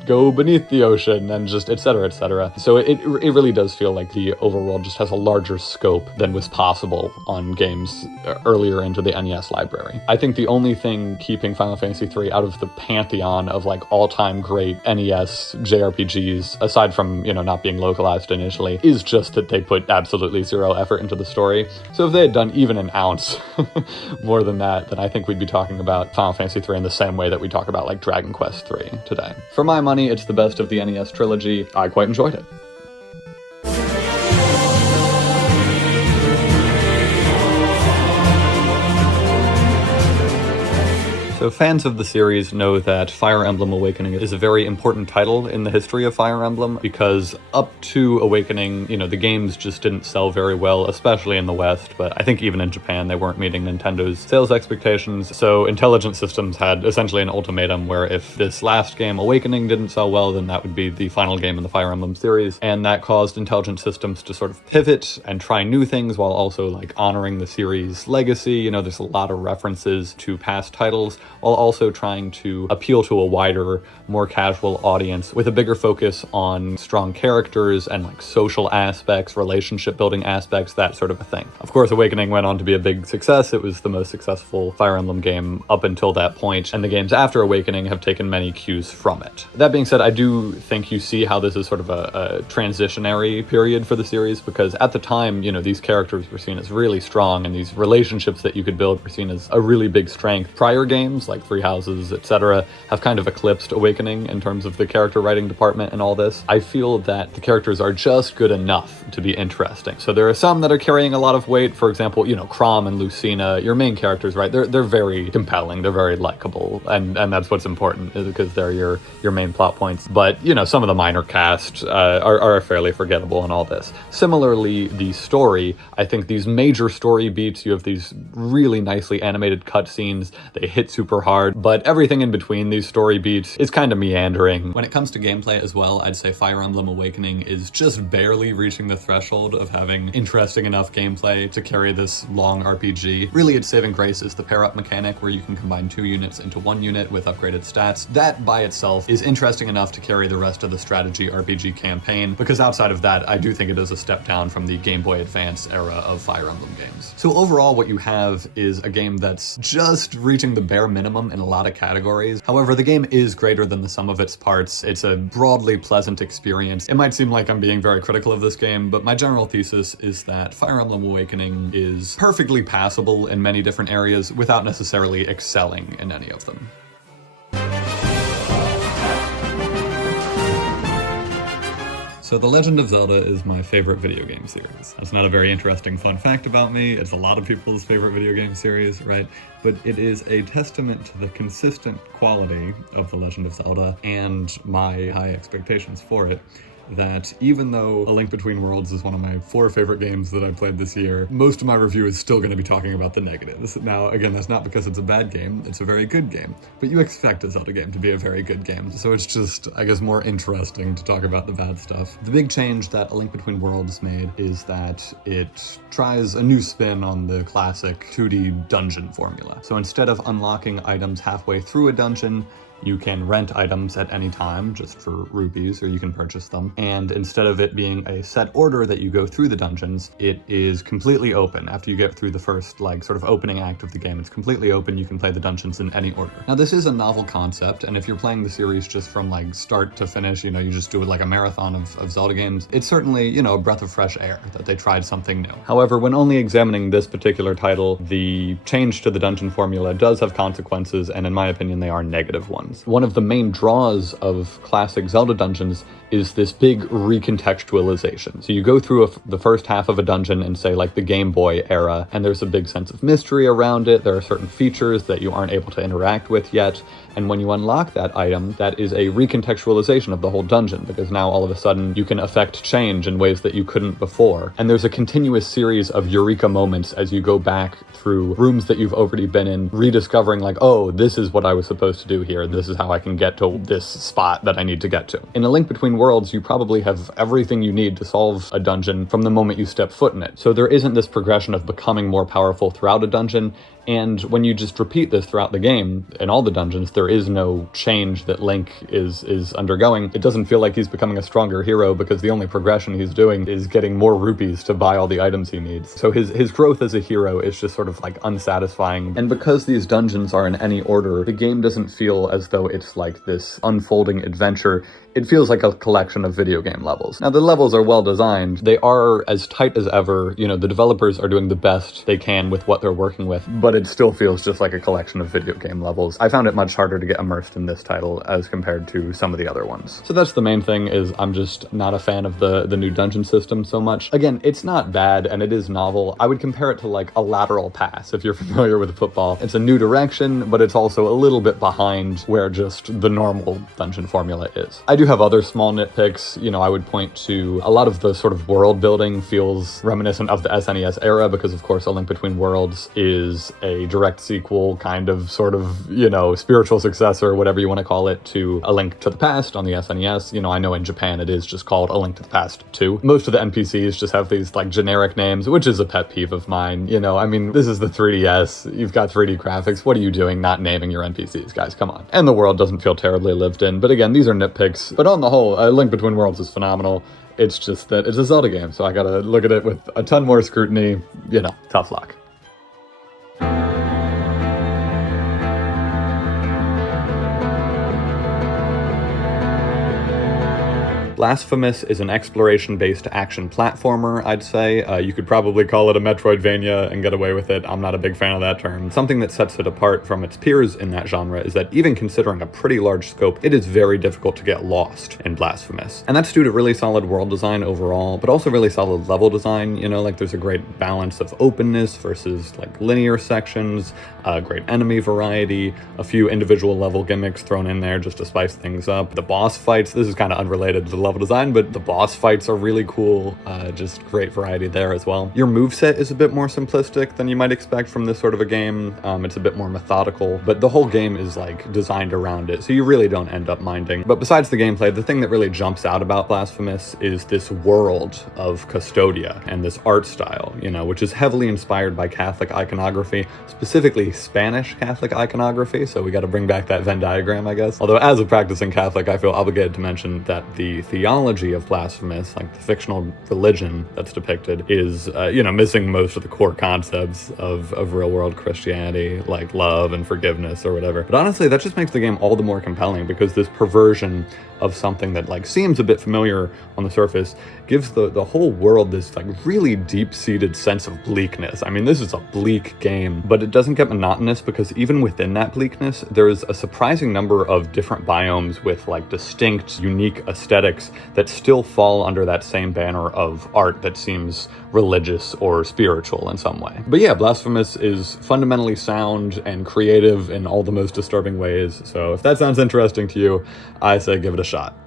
go beneath the ocean, and just etc. etc. So it really does feel like the overworld just has a larger scope than was possible on games earlier into the NES library. I think the only thing keeping Final Fantasy 3 out of the pantheon of like all-time great NES JRPGs, aside from, you know, not being localized initially, is just that they put absolutely zero effort into the story. So if they had done even an ounce more than that, then I think we'd be talking about Final Fantasy 3 in the same way that we talk about like Dragon Quest 3 today. For my money, it's the best of the NES trilogy. I quite enjoyed it. So fans of the series know that Fire Emblem Awakening is a very important title in the history of Fire Emblem, because up to Awakening, you know, the games just didn't sell very well, especially in the West, but I think even in Japan they weren't meeting Nintendo's sales expectations. So Intelligent Systems had essentially an ultimatum where if this last game, Awakening, didn't sell well, then that would be the final game in the Fire Emblem series, and that caused Intelligent Systems to sort of pivot and try new things while also like honoring the series' legacy. You know, there's a lot of references to past titles, while also trying to appeal to a wider, more casual audience with a bigger focus on strong characters and like social aspects, relationship building aspects, that sort of a thing. Of course, Awakening went on to be a big success. It was the most successful Fire Emblem game up until that point, and the games after Awakening have taken many cues from it. That being said, I do think you see how this is sort of a transitionary period for the series, because at the time, you know, these characters were seen as really strong, and these relationships that you could build were seen as a really big strength. Prior games like Three Houses, etc., have kind of eclipsed Awakening in terms of the character writing department and all this. I feel that the characters are just good enough to be interesting. So there are some that are carrying a lot of weight. For example, you know, Chrom and Lucina, your main characters, right? They're very compelling, they're very likable, and that's what's important, is because they're your main plot points. But, you know, some of the minor cast are fairly forgettable and all this. Similarly, the story, I think these major story beats, you have these really nicely animated cutscenes, they hit super hard, but everything in between these story beats is kind of meandering. When it comes to gameplay as well, I'd say Fire Emblem Awakening is just barely reaching the threshold of having interesting enough gameplay to carry this long RPG. Really, its saving grace is the pair-up mechanic, where you can combine 2 units into 1 unit with upgraded stats. That by itself is interesting enough to carry the rest of the strategy RPG campaign, because outside of that, I do think it is a step down from the Game Boy Advance era of Fire Emblem games. So overall, what you have is a game that's just reaching the bare minimum in a lot of categories. However, the game is greater than the sum of its parts. It's a broadly pleasant experience. It might seem like I'm being very critical of this game, but my general thesis is that Fire Emblem Awakening is perfectly passable in many different areas without necessarily excelling in any of them. So The Legend of Zelda is my favorite video game series. That's not a very interesting fun fact about me. It's a lot of people's favorite video game series, right? But it is a testament to the consistent quality of The Legend of Zelda and my high expectations for it, that even though A Link Between Worlds is one of my 4 favorite games that I played this year, most of my review is still going to be talking about the negatives. Now, again, that's not because it's a bad game, it's a very good game, but you expect a Zelda game to be a very good game, so it's just, I guess, more interesting to talk about the bad stuff. The big change that A Link Between Worlds made is that it tries a new spin on the classic 2D dungeon formula. So instead of unlocking items halfway through a dungeon, you can rent items at any time, just for rupees, or you can purchase them. And instead of it being a set order that you go through the dungeons, it is completely open. After you get through the first, sort of opening act of the game, it's completely open. You can play the dungeons in any order. Now, this is a novel concept, and if you're playing the series just from, start to finish, you just do it like a marathon of Zelda games, it's certainly, a breath of fresh air that they tried something new. However, when only examining this particular title, the change to the dungeon formula does have consequences, and in my opinion, they are negative ones. One of the main draws of classic Zelda dungeons is this big recontextualization. So you go through the first half of a dungeon in, say, the Game Boy era, and there's a big sense of mystery around it. There are certain features that you aren't able to interact with yet. And when you unlock that item, that is a recontextualization of the whole dungeon, because now all of a sudden you can affect change in ways that you couldn't before. And there's a continuous series of eureka moments as you go back through rooms that you've already been in, rediscovering oh, this is what I was supposed to do here. This is how I can get to this spot that I need to get to. In A Link Between Worlds, you probably have everything you need to solve a dungeon from the moment you step foot in it. So there isn't this progression of becoming more powerful throughout a dungeon. And when you just repeat this throughout the game, in all the dungeons, there is no change that Link is undergoing. It doesn't feel like he's becoming a stronger hero because the only progression he's doing is getting more rupees to buy all the items he needs. So his growth as a hero is just sort of unsatisfying. And because these dungeons are in any order, the game doesn't feel as though it's this unfolding adventure. It feels like a collection of video game levels. Now, the levels are well designed. They are as tight as ever. The developers are doing the best they can with what they're working with, but it still feels just like a collection of video game levels. I found it much harder to get immersed in this title as compared to some of the other ones. So that's the main thing, is I'm just not a fan of the new dungeon system so much. Again, it's not bad, and it is novel. I would compare it to a lateral pass, if you're familiar with football. It's a new direction, but it's also a little bit behind where just the normal dungeon formula is. I do have other small nitpicks. I would point to a lot of the sort of world building feels reminiscent of the SNES era, because of course A Link Between Worlds is a direct sequel, sort of, spiritual successor, whatever you want to call it, to A Link to the Past on the SNES. I know in Japan it is just called A Link to the Past 2. Most of the NPCs just have these generic names, which is a pet peeve of mine. This is the 3DS, you've got 3D graphics, what are you doing not naming your NPCs, guys? Come on. And the world doesn't feel terribly lived in, but again, these are nitpicks. But on the whole, A Link Between Worlds is phenomenal. It's just that it's a Zelda game, so I gotta look at it with a ton more scrutiny. Tough luck. Blasphemous is an exploration-based action platformer, I'd say. You could probably call it a Metroidvania and get away with it. I'm not a big fan of that term. Something that sets it apart from its peers in that genre is that even considering a pretty large scope, it is very difficult to get lost in Blasphemous. And that's due to really solid world design overall, but also really solid level design. There's a great balance of openness versus linear sections, great enemy variety, a few individual level gimmicks thrown in there just to spice things up. The boss fights, this is kind of unrelated to the level design, but the boss fights are really cool. Just great variety there as well. Your moveset is a bit more simplistic than you might expect from this sort of a game. It's a bit more methodical, but the whole game is designed around it, so you really don't end up minding. But besides the gameplay, the thing that really jumps out about Blasphemous is this world of Custodia and this art style, which is heavily inspired by Catholic iconography, specifically Spanish Catholic iconography, so we got to bring back that Venn diagram, I guess. Although as a practicing Catholic, I feel obligated to mention that the theology of Blasphemous, the fictional religion that's depicted, is, missing most of the core concepts of real-world Christianity, like love and forgiveness or whatever. But honestly, that just makes the game all the more compelling, because this perversion of something that seems a bit familiar on the surface gives the whole world this really deep-seated sense of bleakness. This is a bleak game, but it doesn't get monotonous, because even within that bleakness, there's a surprising number of different biomes with distinct, unique aesthetics works that still fall under that same banner of art that seems religious or spiritual in some way. But yeah, Blasphemous is fundamentally sound and creative in all the most disturbing ways, so if that sounds interesting to you, I say give it a shot.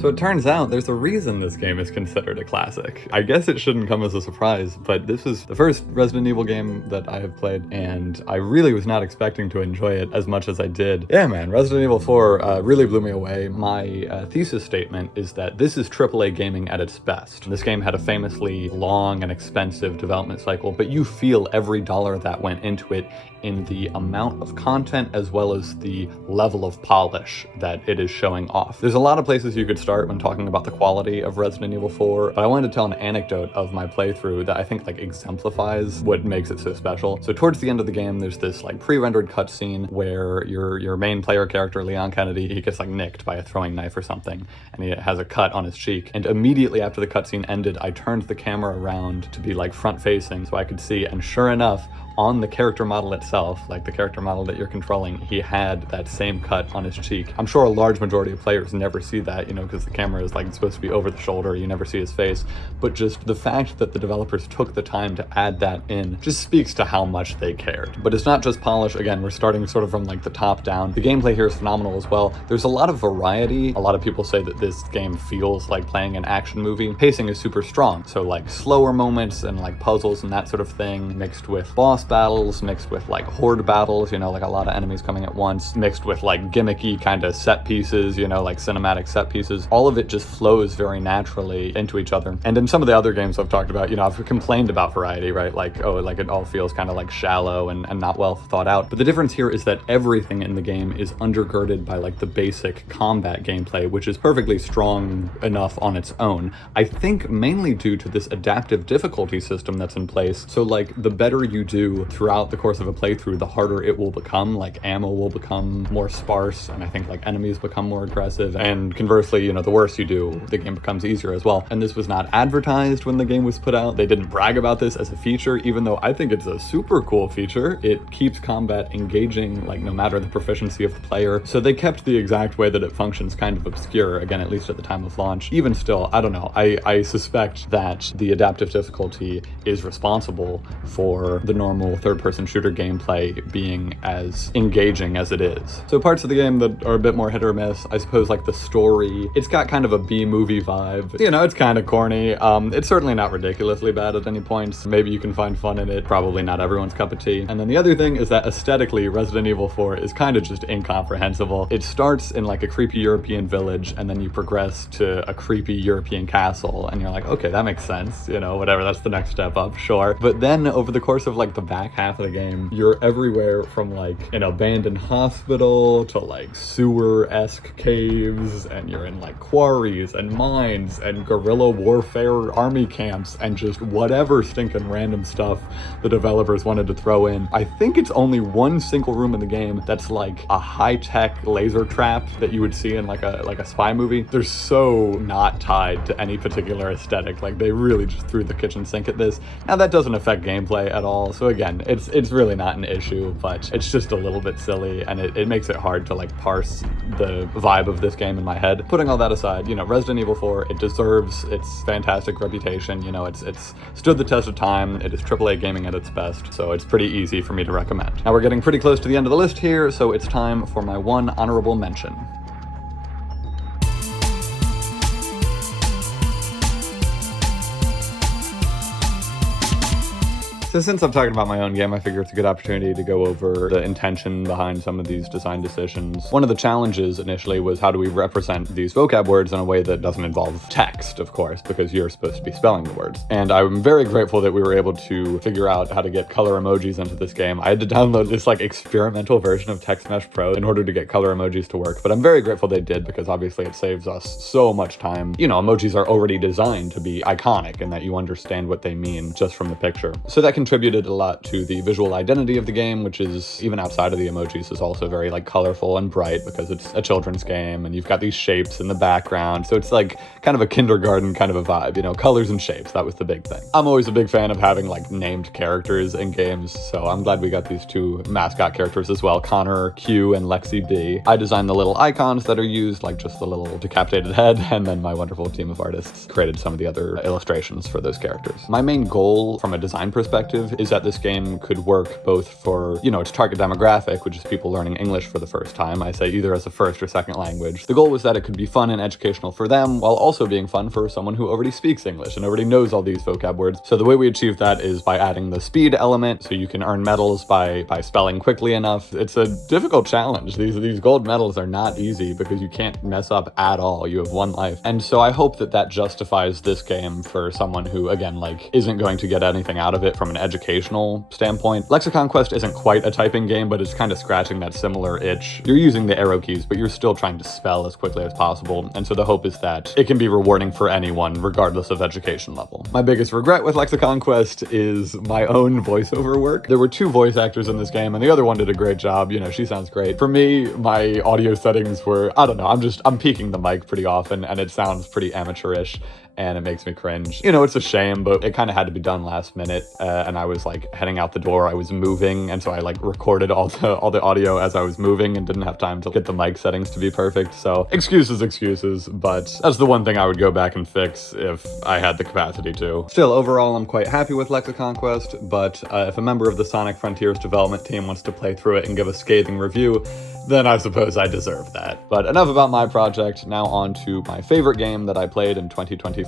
So it turns out there's a reason this game is considered a classic. I guess it shouldn't come as a surprise, but this is the first Resident Evil game that I have played, and I really was not expecting to enjoy it as much as I did. Yeah, man, Resident Evil 4 really blew me away. My thesis statement is that this is AAA gaming at its best. This game had a famously long and expensive development cycle, but you feel every dollar that went into it in the amount of content as well as the level of polish that it is showing off. There's a lot of places you could start when talking about the quality of Resident Evil 4, but I wanted to tell an anecdote of my playthrough that I think like exemplifies what makes it so special. So towards the end of the game, there's this like pre-rendered cutscene where your main player character, Leon Kennedy, he gets like nicked by a throwing knife or something, and he has a cut on his cheek. And immediately after the cutscene ended, I turned the camera around to be like front facing so I could see, and sure enough, on the character model itself, like the character model that you're controlling, he had that same cut on his cheek. I'm sure a large majority of players never see that, you know, because the camera is like supposed to be over the shoulder, you never see his face, but just the fact that the developers took the time to add that in just speaks to how much they cared. But it's not just polish. Again, we're starting sort of from like the top down. The gameplay here is phenomenal as well. There's a lot of variety. A lot of people say that this game feels like playing an action movie. Pacing is super strong, so like slower moments and like puzzles and that sort of thing, mixed with boss battles, mixed with like horde battles, you know, like a lot of enemies coming at once, mixed with like gimmicky kind of set pieces, you know, like cinematic set pieces. All of it just flows very naturally into each other. And in some of the other games I've talked about, you know, I've complained about variety, right? Like, oh, like it all feels kind of like shallow and not well thought out. But the difference here is that everything in the game is undergirded by like the basic combat gameplay, which is perfectly strong enough on its own. I think mainly due to this adaptive difficulty system that's in place. So like the better you do throughout the course of a playthrough, the harder it will become. Like ammo will become more sparse, and I think like enemies become more aggressive. And conversely, you know, the worse you do, the game becomes easier as well. And this was not advertised when the game was put out. They didn't brag about this as a feature, even though I think it's a super cool feature. It keeps combat engaging, like no matter the proficiency of the player. So they kept the exact way that it functions kind of obscure, again, at least at the time of launch. Even still, I don't know. I suspect that the adaptive difficulty is responsible for the normal third-person shooter gameplay being as engaging as it is. So parts of the game that are a bit more hit or miss, I suppose, like the story, it's got kind of a B-movie vibe. You know, it's kind of corny. It's certainly not ridiculously bad at any points. Maybe you can find fun in it. Probably not everyone's cup of tea. And then the other thing is that aesthetically, Resident Evil 4 is kind of just incomprehensible. It starts in like a creepy European village, and then you progress to a creepy European castle, and you're like, okay, that makes sense, you know, whatever, that's the next step up, sure. But then over the course of like the back half of the game, you're everywhere from like an abandoned hospital to like sewer-esque caves, and you're in like quarries and mines and guerrilla warfare army camps and just whatever stinking random stuff the developers wanted to throw in. I think it's only one single room in the game that's like a high-tech laser trap that you would see in like a spy movie. They're so not tied to any particular aesthetic. Like they really just threw the kitchen sink at this. Now that doesn't affect gameplay at all, so again, it's really not an issue, but it's just a little bit silly, and it makes it hard to like parse the vibe of this game in my head. Putting all that aside, you know, Resident Evil 4, it deserves its fantastic reputation. You know, it's stood the test of time. It is AAA gaming at its best, so it's pretty easy for me to recommend. Now we're getting pretty close to the end of the list here, so it's time for my one honorable mention. So since I'm talking about my own game, I figure it's a good opportunity to go over the intention behind some of these design decisions. One of the challenges initially was how do we represent these vocab words in a way that doesn't involve text, of course, because you're supposed to be spelling the words. And I'm very grateful that we were able to figure out how to get color emojis into this game. I had to download this like experimental version of Text Mesh Pro in order to get color emojis to work, but I'm very grateful they did, because obviously it saves us so much time. You know, emojis are already designed to be iconic and that you understand what they mean just from the picture. So that can contributed a lot to the visual identity of the game, which is, even outside of the emojis, is also very like colorful and bright because it's a children's game and you've got these shapes in the background. So it's like kind of a kindergarten kind of a vibe, you know, colors and shapes. That was the big thing. I'm always a big fan of having like named characters in games, so I'm glad we got these two mascot characters as well, Connor Q and Lexi B. I designed the little icons that are used, like just the little decapitated head, and then my wonderful team of artists created some of the other illustrations for those characters. My main goal from a design perspective is that this game could work both for, you know, its target demographic, which is people learning English for the first time. I say either as a first or second language. The goal was that it could be fun and educational for them, while also being fun for someone who already speaks English and already knows all these vocab words. So the way we achieve that is by adding the speed element, so you can earn medals by spelling quickly enough. It's a difficult challenge. These gold medals are not easy because you can't mess up at all. You have one life. And so I hope that that justifies this game for someone who, again, like, isn't going to get anything out of it from an educational standpoint. Lexicon Quest isn't quite a typing game, but it's kind of scratching that similar itch. You're using the arrow keys, but you're still trying to spell as quickly as possible. And so the hope is that it can be rewarding for anyone, regardless of education level. My biggest regret with Lexicon Quest is my own voiceover work. There were two voice actors in this game, and the other one did a great job. You know, she sounds great. For me, my audio settings were, I don't know, I'm peaking the mic pretty often, and it sounds pretty amateurish, and it makes me cringe. You know, it's a shame, but it kind of had to be done last minute, and I was like heading out the door, I was moving, and so I like recorded all the audio as I was moving and didn't have time to get the mic settings to be perfect. So excuses, but that's the one thing I would go back and fix if I had the capacity to. Still, overall, I'm quite happy with Lexicon Quest, but if a member of the Sonic Frontiers development team wants to play through it and give a scathing review, then I suppose I deserve that. But enough about my project, now on to my favorite game that I played in 2025.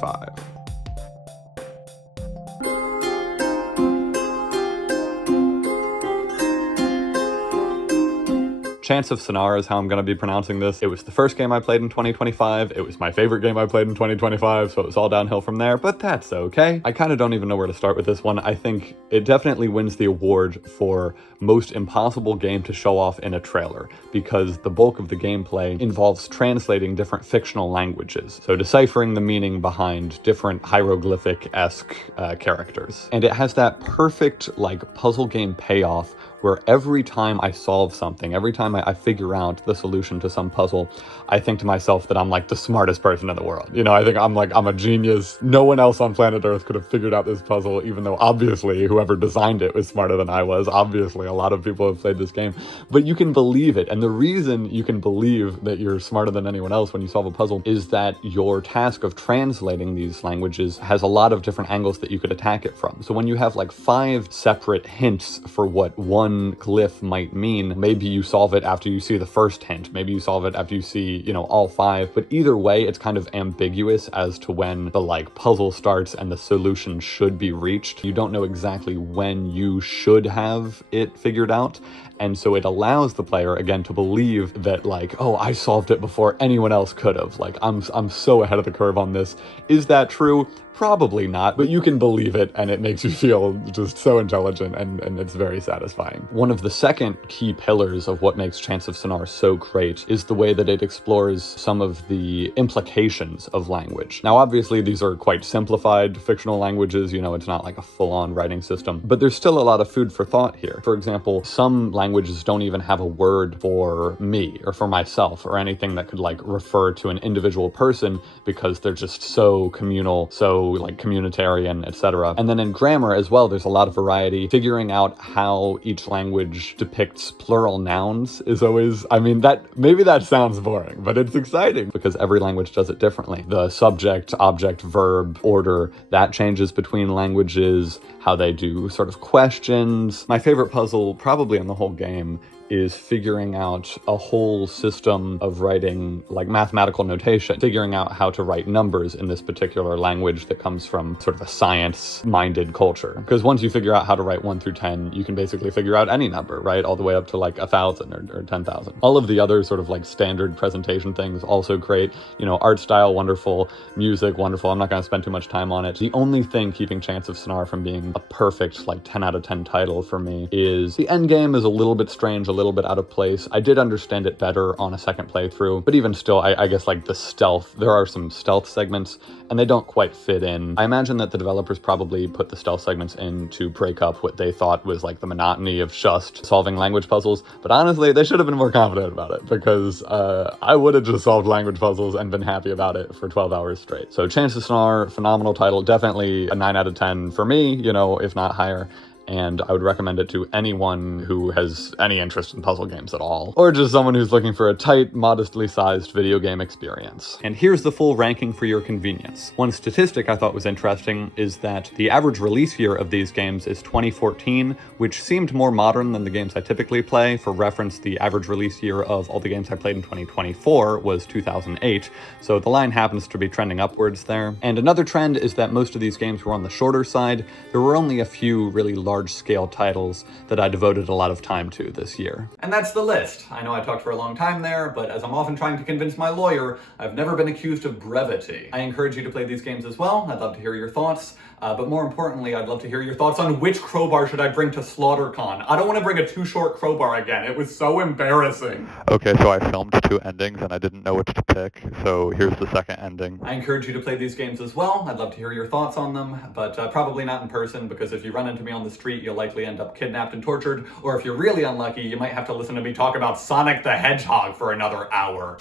Chance of Sonar is how I'm going to be pronouncing this. It was the first game I played in 2025. It was my favorite game I played in 2025, so it was all downhill from there, but that's okay. I kind of don't even know where to start with this one. I think it definitely wins the award for most impossible game to show off in a trailer, because the bulk of the gameplay involves translating different fictional languages, so deciphering the meaning behind different hieroglyphic-esque characters. And it has that perfect, like, puzzle game payoff where every time I solve something, every time I figure out the solution to some puzzle, I think to myself that I'm like the smartest person in the world. You know, I think I'm a genius. No one else on planet Earth could have figured out this puzzle, even though obviously whoever designed it was smarter than I was. Obviously, a lot of people have played this game, but you can believe it. And the reason you can believe that you're smarter than anyone else when you solve a puzzle is that your task of translating these languages has a lot of different angles that you could attack it from. So when you have like 5 separate hints for what one glyph might mean, maybe you solve it after you see the first hint, maybe you solve it after you see, you know, all 5, but either way, it's kind of ambiguous as to when the like puzzle starts and the solution should be reached. You don't know exactly when you should have it figured out. And so it allows the player, again, to believe that, like, oh, I solved it before anyone else could have. Like, I'm so ahead of the curve on this. Is that true? Probably not, but you can believe it, and it makes you feel just so intelligent, and it's very satisfying. One of the second key pillars of what makes Chance of Sonar so great is the way that it explores some of the implications of language. Now, obviously, these are quite simplified fictional languages, you know, it's not like a full-on writing system, but there's still a lot of food for thought here. For example, some languages don't even have a word for me, or for myself, or anything that could, like, refer to an individual person, because they're just so communal, so like communitarian, etc. And then in grammar as well, there's a lot of variety. Figuring out how each language depicts plural nouns is always, I mean, maybe that sounds boring, but it's exciting because every language does it differently. The subject, object, verb order, that changes between languages, how they do sort of questions. My favorite puzzle probably in the whole game is figuring out a whole system of writing, like mathematical notation, figuring out how to write numbers in this particular language that comes from sort of a science-minded culture. Because once you figure out how to write 1 through 10, you can basically figure out any number, right? All the way up to like 1,000 or 10,000. All of the other sort of like standard presentation things, also great. You know, art style, wonderful. Music, wonderful. I'm not going to spend too much time on it. The only thing keeping Chance of Sonar from being a perfect, like 10 out of 10 title for me is the end game is a little bit strange, a little bit out of place. I did understand it better on a second playthrough, but even still, I guess like the stealth, there are some stealth segments and they don't quite fit in. I imagine that the developers probably put the stealth segments in to break up what they thought was like the monotony of just solving language puzzles, but honestly, they should have been more confident about it because I would have just solved language puzzles and been happy about it for 12 hours straight. So Chance to Snar, phenomenal title, definitely a 9 out of 10 for me, you know, if not higher. And I would recommend it to anyone who has any interest in puzzle games at all, or just someone who's looking for a tight, modestly sized video game experience. And here's the full ranking for your convenience. One statistic I thought was interesting is that the average release year of these games is 2014, which seemed more modern than the games I typically play. For reference, the average release year of all the games I played in 2024 was 2008, so the line happens to be trending upwards there. And another trend is that most of these games were on the shorter side. There were only a few really large-scale titles that I devoted a lot of time to this year. And that's the list. I know I talked for a long time there, but as I'm often trying to convince my lawyer, I've never been accused of brevity. I encourage you to play these games as well. I'd love to hear your thoughts, but more importantly, I'd love to hear your thoughts on which crowbar should I bring to SlaughterCon. I don't want to bring a too short crowbar again. It was so embarrassing. Okay, so I filmed 2 endings and I didn't know which to pick, so here's the second ending. I encourage you to play these games as well. I'd love to hear your thoughts on them, but probably not in person, because if you run into me on the street, you'll likely end up kidnapped and tortured, or if you're really unlucky, you might have to listen to me talk about Sonic the Hedgehog for another hour.